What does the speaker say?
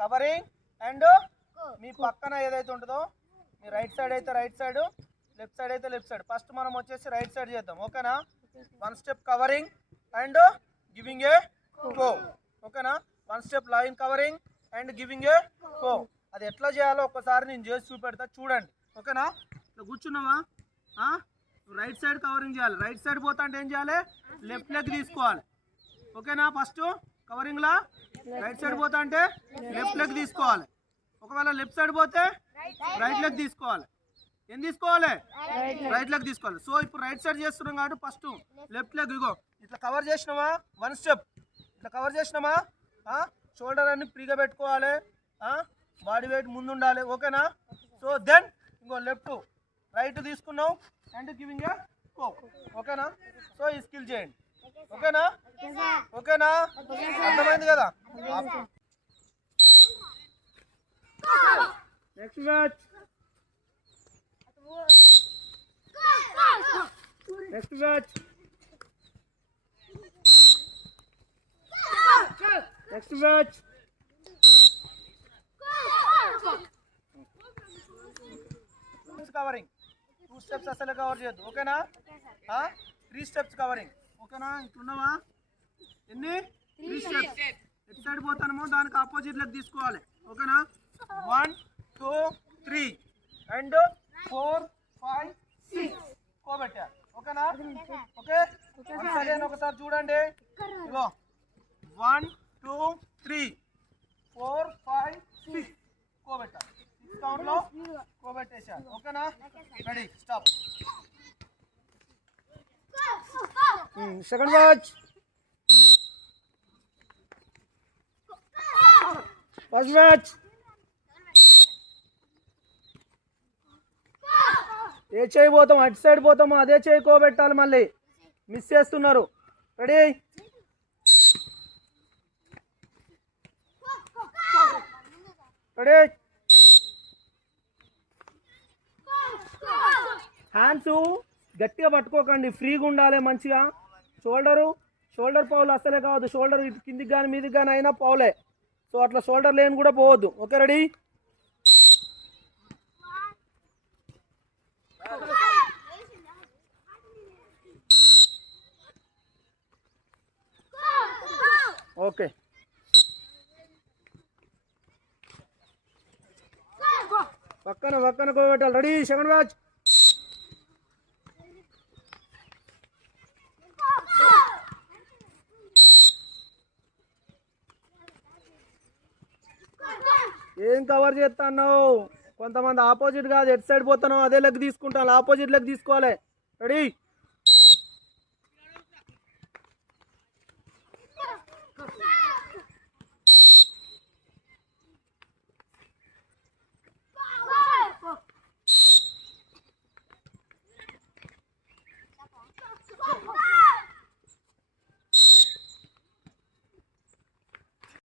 Covering and మీ పక్కన ఏదైతే ఉంటుందో మీ రైట్ సైడ్ అయితే రైట్ సైడ్, లెఫ్ట్ సైడ్ అయితే లెఫ్ట్ సైడ్. ఫస్ట్ మనం వచ్చేసి రైట్ సైడ్ చేద్దాం, ఓకేనా? 1 step covering and giving a go, ఓకేనా? 1 step line covering and giving a go. అది ఎట్లా చేయాలో ఒకసారి నేను చేసి చూపెడతా, చూడండి, ఓకేనా? ఇట్లా కూర్చున్నావా, రైట్ సైడ్ కవరింగ్ చేయాలి. రైట్ సైడ్ పోతా అంటే ఏం చేయాలి? లెఫ్ట్ లెగ్ తీసుకోవాలి, ఓకేనా? ఫస్ట్ కవరింగ్లా రైట్ సైడ్ పోతా అంటే లెఫ్ట్ లెగ్ తీసుకోవాలి. ఒకవేళ లెఫ్ట్ సైడ్ పోతే రైట్ లెగ్ తీసుకోవాలి. ఏం తీసుకోవాలి? రైట్ లెగ్ తీసుకోవాలి. సో ఇప్పుడు రైట్ సైడ్ చేస్తున్నాం కాబట్టి ఫస్ట్ లెఫ్ట్ లెగ్ ఇగో ఇట్లా కవర్ చేసినామా, 1 స్టెప్ ఇట్లా కవర్ చేసినామా, షోల్డర్ అన్ని ఫ్రీగా పెట్టుకోవాలి, బాడీ వెయిట్ ముందు ఉండాలి, ఓకేనా? సో దెన్ ఇంకో లెఫ్ట్ రైట్ తీసుకున్నాం అండ్ గివింగ్ ఏ గో, ఓకేనా? సో ఈ స్కిల్ చేయండి, ఓకేనా? ఓకేనా? అర్థమైంది కదా? Next match, next match, next match. Covering 2 steps అసలు కవర్ చేయొద్దు, ఓకేనా? 3 స్టెప్స్ కవరింగ్, ఓకేనా? ఇట్లున్నావా? ఎన్ని? 3 స్టెప్స్. ఎట్ సైడ్ పోతానేమో దానికి ఆపోజిట్ లెగ్ తీసుకోవాలి, ఓకేనా? 1 2 3 అండ్ 4 5 6 కోబెట్టాలి, ఓకేనా? ఓకే, ఒకసారి చూడండి, ఇగో 1 2 3 4 5 6 కోబెట్టాలి. 6 కౌంట్లో కోబెట్టేసారు, ఓకేనా? Ready, stop. Second match, first match. ఏ చేయి పోతాం? అటు సైడ్ పోతాము, అదే చేయి కోబెట్టాలి, మళ్ళీ మిస్ చేస్తున్నారు. Ready, ready. హ్యాండ్స్ గట్టిగా పట్టుకోకండి, ఫ్రీగా ఉండాలి మంచిగా. షోల్డర్ పౌల్ అసలే కావద్దు, షోల్డర్ ఇటు కిందికి కానీ మీదికి కానీ అయినా పౌలే. సో అట్లా షోల్డర్ లేని కూడా పోవద్దు, ఓకే? Ready, okay. పక్కన కోబెట్టాలి. Ready, second match. ఏం కవర్ చేస్తున్నావు? కొంతమంది ఆపోజిట్ కాదు, ఎట్ సైడ్ పోతాను అదే లెగ్ తీసుకుంటాను, ఆపోజిట్ లెగ్ తీసుకోవాలి. రెడీ,